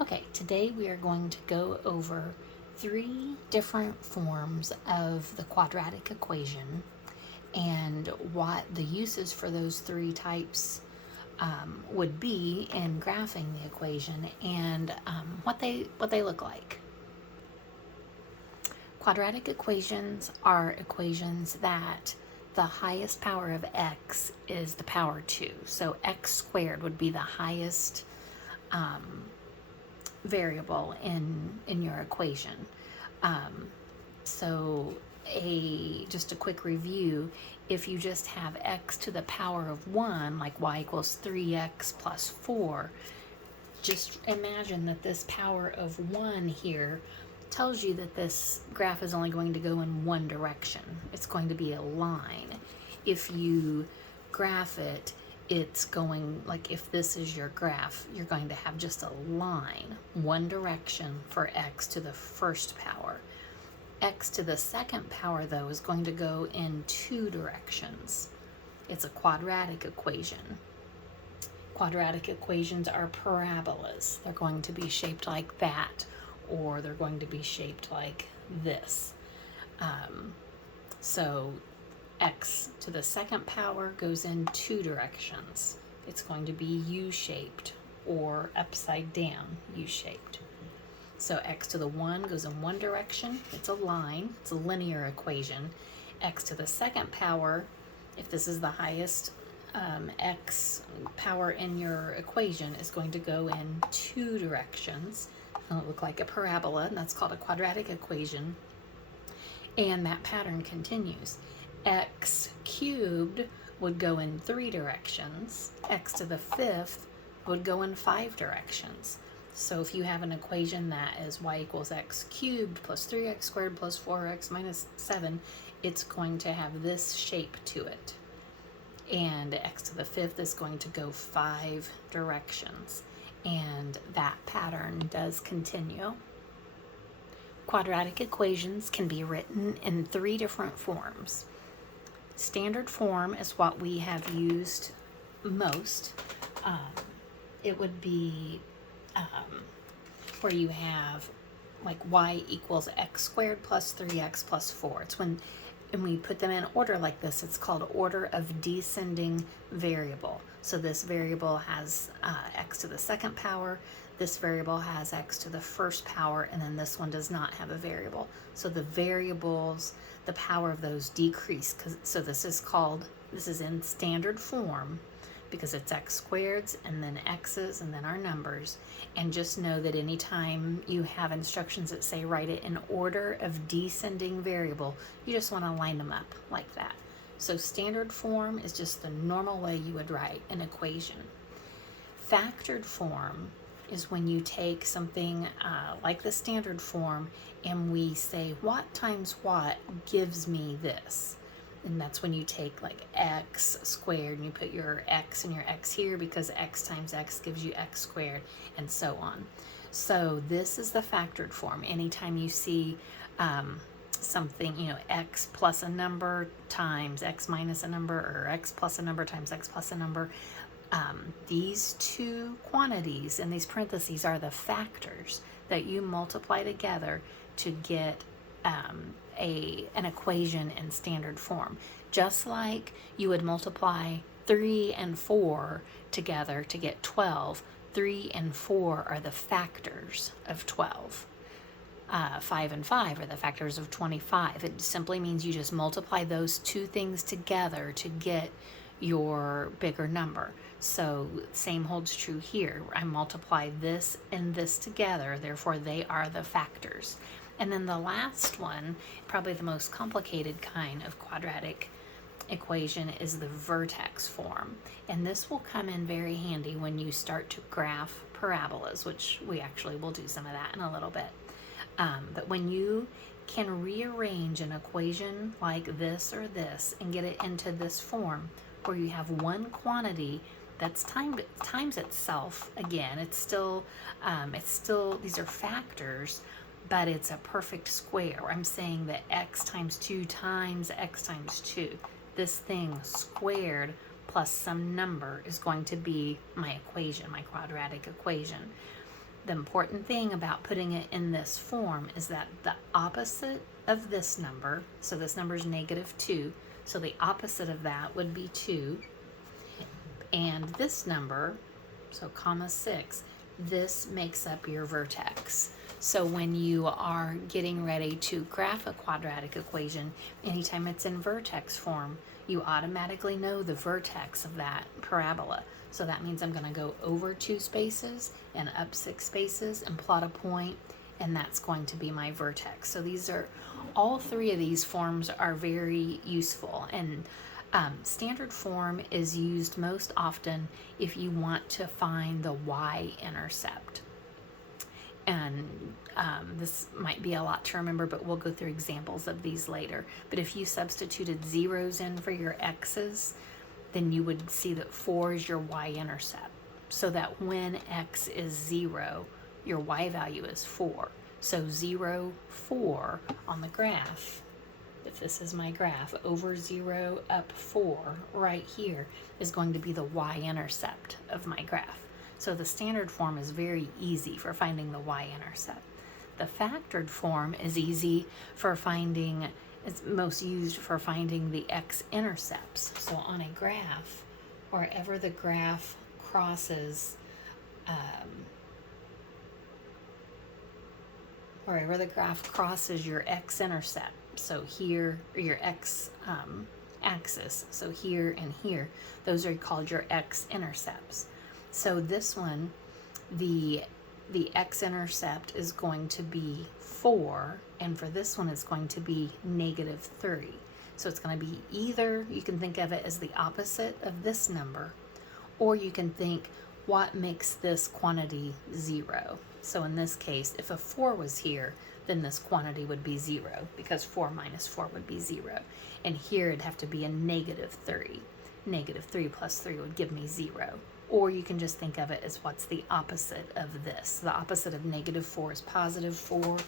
Okay, today we are going to go over three different forms of the quadratic equation and what the uses for those three types would be in graphing the equation and what they look like. Quadratic equations are equations that the highest power of x is the power 2. So x squared would be the highest variable in your equation. So just a quick review, if you just have x to the power of 1, like y equals 3x plus 4, just imagine that this power of 1 here tells you that this graph is only going to go in one direction. It's going to be a line. If you graph it, it's going, like if this is your graph, you're going to have just a line, one direction for x to the first power. X to the second power, though, is going to go in two directions. It's a quadratic equation. Quadratic equations are parabolas. They're going to be shaped like that, or they're going to be shaped like this. So x to the second power goes in two directions. It's going to be U-shaped or upside down U-shaped. So x to the 1 goes in one direction. It's a line. It's a linear equation. X to the second power, if this is the highest x power in your equation, is going to go in two directions. It'll look like a parabola, and that's called a quadratic equation. And that pattern continues. X cubed would go in three directions. X to the fifth would go in five directions. So if you have an equation that is y equals x cubed plus 3x squared plus 4x minus 7, it's going to have this shape to it. And x to the fifth is going to go five directions. And that pattern does continue. Quadratic equations can be written in three different forms. Standard form is what we have used most. It would be where you have like y equals x squared plus 3x plus 4. It's when we put them in order like this, it's called order of descending variable. So this variable has x to the second power, this variable has x to the first power, and then this one does not have a variable. So the variables, the power of those decrease. So this is in standard form because it's x squareds and then x's and then our numbers. And just know that anytime you have instructions that say write it in order of descending variable, you just want to line them up like that. So standard form is just the normal way you would write an equation. Factored form is when you take something like the standard form and we say what times what gives me this. And that's when you take like x squared and you put your x and your x here because x times x gives you x squared, and so on. So this is the factored form. Anytime you see something, x plus a number times x minus a number, or x plus a number times x plus a number, these two quantities in these parentheses are the factors that you multiply together to get an equation in standard form. Just like you would multiply 3 and 4 together to get 12, 3 and 4 are the factors of 12. 5 and 5 are the factors of 25. It simply means you just multiply those two things together to get your bigger number. So same holds true here. I multiply this and this together, therefore they are the factors. And then the last one, probably the most complicated kind of quadratic equation, is the vertex form. And this will come in very handy when you start to graph parabolas, which we actually will do some of that in a little bit. But when you can rearrange an equation like this or this and get it into this form where you have one quantity that's times itself again, it's still these are factors, but it's a perfect square. I'm saying that x times 2 times x times 2. This thing squared plus some number is going to be my equation, my quadratic equation. the important thing about putting it in this form is that the opposite of this number, so this number is -2, so the opposite of that would be 2. And this number, so comma 6, this makes up your vertex. So when you are getting ready to graph a quadratic equation, anytime it's in vertex form, you automatically know the vertex of that parabola. So that means I'm going to go over 2 spaces and up 6 spaces and plot a point, and that's going to be my vertex. So these are, all 3 of these forms are very useful, and standard form is used most often if you want to find the y-intercept. And this might be a lot to remember, but we'll go through examples of these later. But if you substituted zeros in for your x's, then you would see that 4 is your y-intercept. So that when x is 0, your y value is 4. So 0, 4 on the graph, if this is my graph, over 0, up 4, right here is going to be the y-intercept of my graph. So the standard form is very easy for finding the y-intercept. The factored form is easy for finding, it's most used for finding the x-intercepts. So on a graph, wherever the graph crosses, your x-intercept, so here, or your x axis, so here and here, those are called your x-intercepts. So this one, the x-intercept is going to be 4, and for this one it's going to be -3. So it's going to be either, you can think of it as the opposite of this number, or you can think what makes this quantity 0. So in this case, if a 4 was here, then this quantity would be 0, because 4 minus 4 would be 0. And here it'd have to be a -3. -3 plus 3 would give me 0. Or you can just think of it as what's the opposite of this. The opposite of -4 is +4.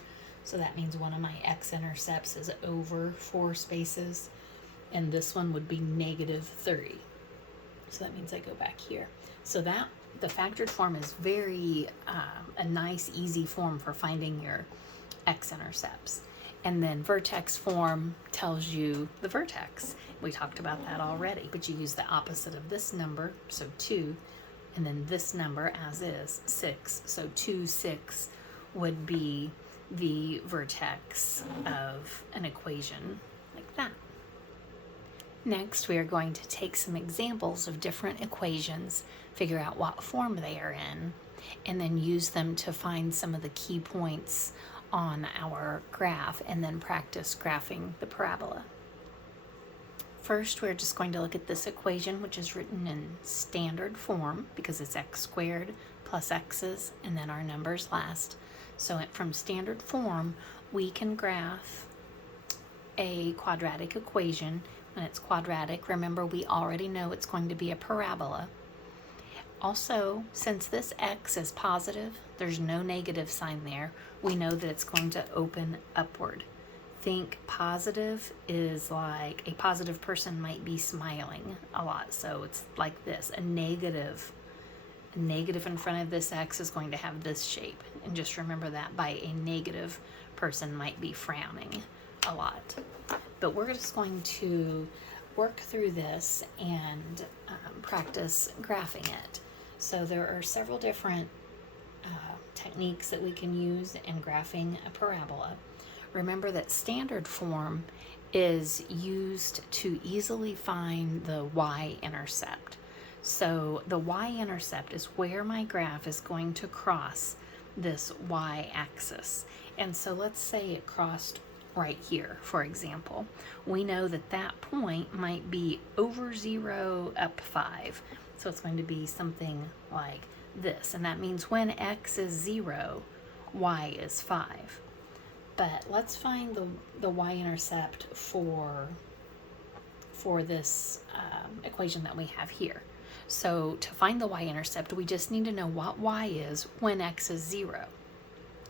So that means one of my x-intercepts is over 4 spaces. And this one would be -3. So that means I go back here. So that the factored form is very a nice, easy form for finding your x-intercepts. And then vertex form tells you the vertex. We talked about that already, but you use the opposite of this number, so 2, and then this number as is, 6. So 2, 6 would be the vertex of an equation like that. Next, we are going to take some examples of different equations, figure out what form they are in, and then use them to find some of the key points on our graph, and then practice graphing the parabola. First, we're just going to look at this equation, which is written in standard form because it's x squared plus x's, and then our numbers last. So from standard form, we can graph a quadratic equation. When it's quadratic, remember we already know it's going to be a parabola. Also, since this x is positive, there's no negative sign there, we know that it's going to open upward. Think positive is like a positive person might be smiling a lot. So it's like this, a negative in front of this x is going to have this shape. And just remember that by a negative person might be frowning a lot. But we're just going to work through this and practice graphing it. So there are several different techniques that we can use in graphing a parabola. Remember that standard form is used to easily find the y-intercept. So the y-intercept is where my graph is going to cross this y-axis. And so let's say it crossed right here, for example. We know that that point might be over 0, up 5. So it's going to be something like this. And that means when x is 0, y is 5. But let's find the y-intercept for this equation that we have here. So to find the y-intercept, we just need to know what y is when x is 0.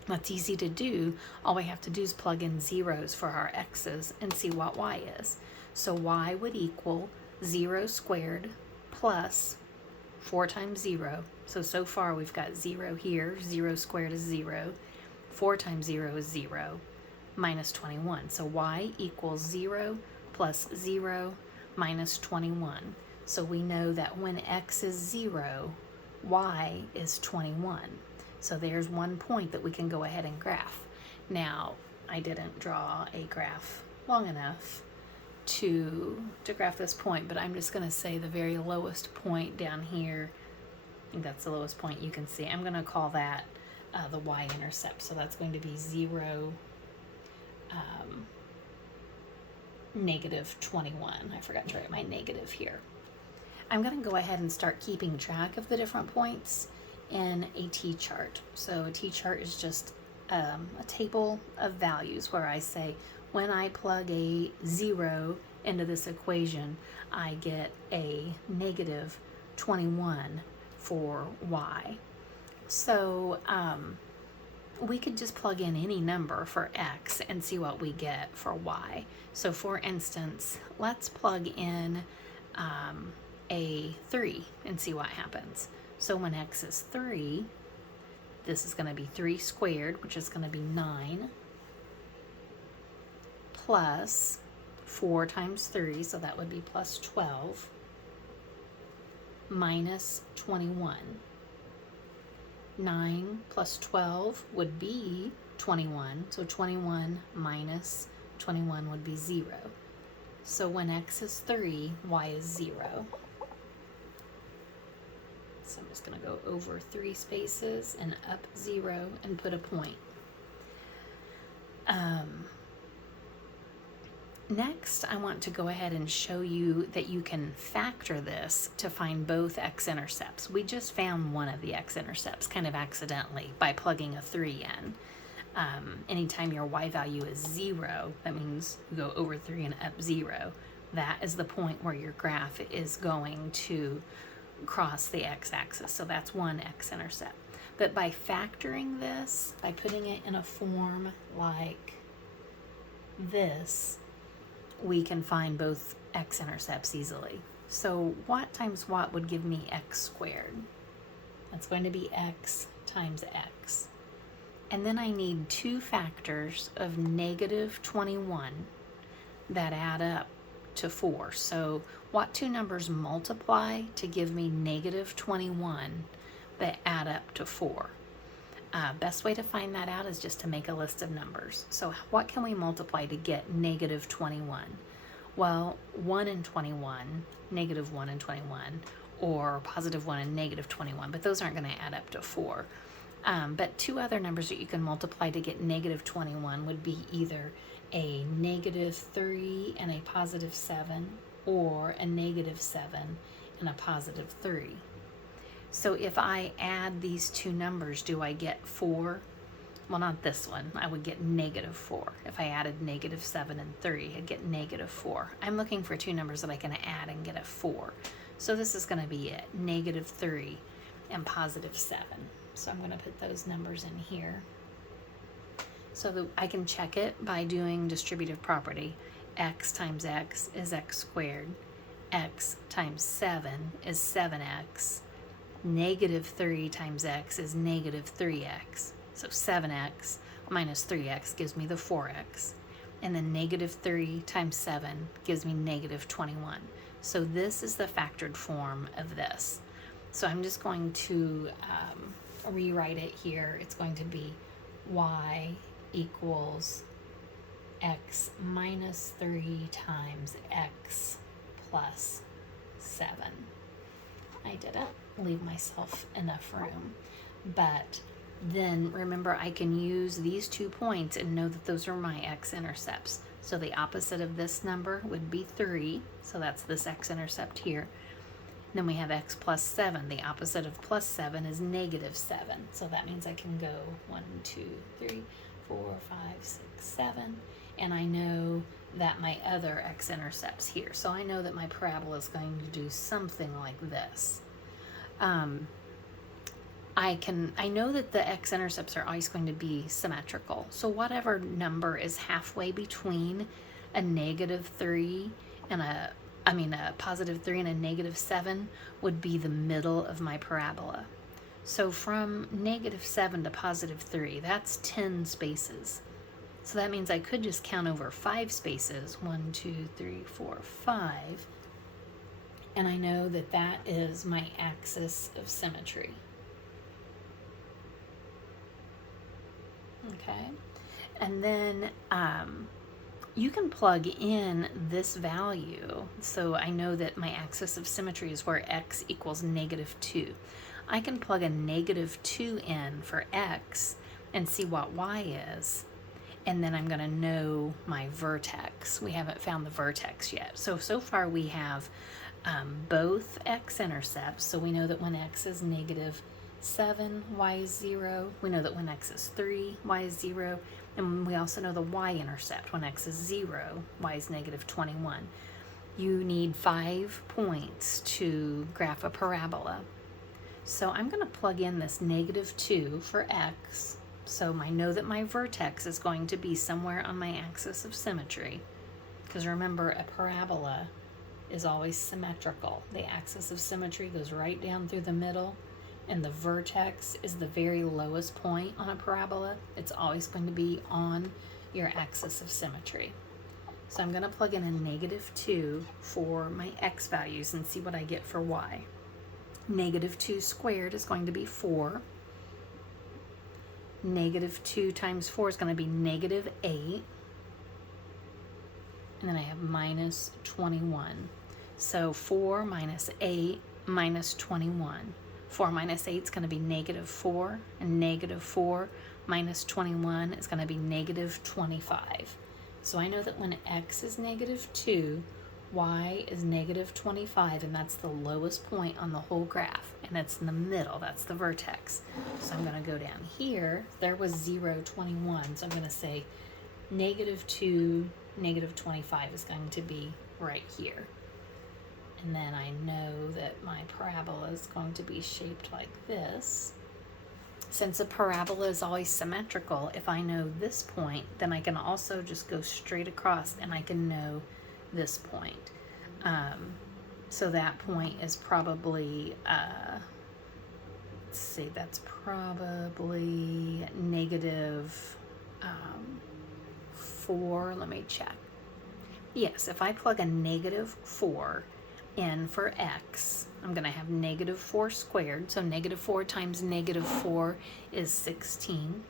That's easy to do. All we have to do is plug in zeros for our x's and see what y is. So y would equal 0 squared plus 4 times 0, So far we've got 0 here, 0 squared is 0, 4 times 0 is 0, minus 21. So y equals 0 plus 0 minus 21. So we know that when x is 0, y is 21. So there's one point that we can go ahead and graph. Now, I didn't draw a graph long enough to graph this point, but I'm just going to say the very lowest point down here, I think that's the lowest point you can see. I'm going to call that the y-intercept. So that's going to be 0, negative 21. I forgot to write my negative here. I'm going to go ahead and start keeping track of the different points in a t-chart. So a t-chart is just a table of values where I say when I plug a 0 into this equation, I get a negative 21 for y. So we could just plug in any number for x and see what we get for y. So for instance, let's plug in a 3 and see what happens. So when x is 3, this is going to be 3 squared, which is going to be 9, plus 4 times 3, so that would be plus 12, minus 21. 9 plus 12 would be 21, so 21 minus 21 would be 0. So when x is 3, y is 0. So I'm just going to go over 3 spaces and up 0 and put a point. Next, I want to go ahead and show you that you can factor this to find both x-intercepts. We just found one of the x-intercepts kind of accidentally by plugging a 3 in. Anytime your y value is 0, that means you go over 3 and up 0. That is the point where your graph is going to cross the x-axis. So that's one x-intercept. But by factoring this, by putting it in a form like this, we can find both x-intercepts easily. So what times what would give me x squared? That's going to be x times x. And then I need 2 factors of negative 21 that add up to 4. So what 2 numbers multiply to give me negative 21 that add up to 4? Best way to find that out is just to make a list of numbers. So what can we multiply to get negative 21? Well, 1 and 21, negative 1 and 21, or positive 1 and negative 21, but those aren't going to add up to 4. But 2 other numbers that you can multiply to get negative 21 would be either a negative 3 and a positive 7, or a negative 7 and a positive 3. So if I add these 2 numbers, do I get 4? Well, not this one. I would get negative 4. If I added negative 7 and 3, I'd get negative 4. I'm looking for 2 numbers that I can add and get a 4. So this is going to be it, negative 3 and positive 7. So I'm going to put those numbers in here. So that I can check it by doing distributive property. X times x is x squared. X times 7 is 7x. Negative 3 times x is negative 3x. So 7x minus 3x gives me the 4x. And then negative 3 times 7 gives me negative 21. So this is the factored form of this. So I'm just going to rewrite it here. It's going to be y equals x minus 3 times x plus 7. I didn't leave myself enough room, but then remember I can use these 2 points and know that those are my x-intercepts. So the opposite of this number would be 3, so that's this x-intercept here. Then we have x plus 7. The opposite of plus 7 is negative 7. So that means I can go 1, 2, 3, 4, 5, 6, 7. And I know that my other x-intercept's here. So I know that my parabola is going to do something like this. I know that the x-intercepts are always going to be symmetrical. So whatever number is halfway between a negative 3 and a positive 3 and a negative 7 would be the middle of my parabola. So from -7 to +3, that's 10 spaces. So that means I could just count over 5 spaces, 1, 2, 3, 4, 5, and I know that that is my axis of symmetry. Okay, and then you can plug in this value. So I know that my axis of symmetry is where x equals -2. I can plug a -2 in for x and see what y is. And then I'm going to know my vertex. We haven't found the vertex yet. So far we have both x-intercepts. So we know that when x is -7, y is 0. We know that when x is 3, y is 0. And we also know the y-intercept. When x is 0, y is -21. You need 5 points to graph a parabola. So I'm going to plug in this -2 for x. So I know that my vertex is going to be somewhere on my axis of symmetry. Because remember, a parabola is always symmetrical. The axis of symmetry goes right down through the middle, and the vertex is the very lowest point on a parabola. It's always going to be on your axis of symmetry. So I'm going to plug in a -2 for my x values and see what I get for y. -2 squared is going to be 4. -2 times 4 is going to be -8. And then I have -21. So 4 minus 8 minus 21. 4 minus 8 is going to be -4. And -4 minus 21 is going to be -25. So I know that when x is -2, y is -25, and that's the lowest point on the whole graph, and it's in the middle. That's the vertex. So I'm going to go down here. There was 0, 21, so I'm going to say -2, -25 is going to be right here. And then I know that my parabola is going to be shaped like this. Since a parabola is always symmetrical, if I know this point, then I can also just go straight across and I can know this point. So that point is probably, let's see, that's probably -4. Let me check. Yes, if I plug a -4 in for x, I'm going to have -4 squared. So -4 times -4 is 16.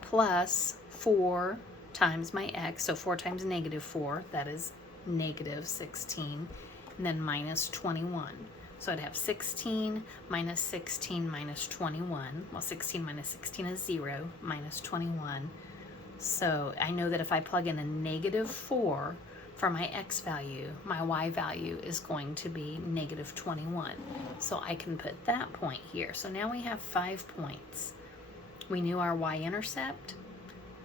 Plus 4 times my x, so 4 times -4, that is -16. And then minus 21. So I'd have 16 minus 16 minus 21. Well, 16 minus 16 is 0, minus 21. So I know that if I plug in a -4 for my x value, my y value is going to be -21. So I can put that point here. So now we have 5 points. We knew our y-intercept,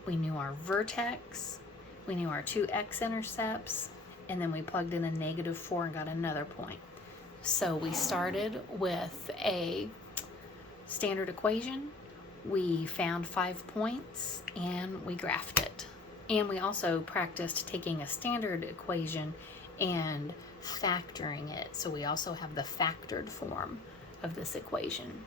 we knew our vertex, we knew our 2 x-intercepts, and then we plugged in a -4 and got another point. So we started with a standard equation, we found 5 points, and we graphed it. And we also practiced taking a standard equation and factoring it. So we also have the factored form of this equation.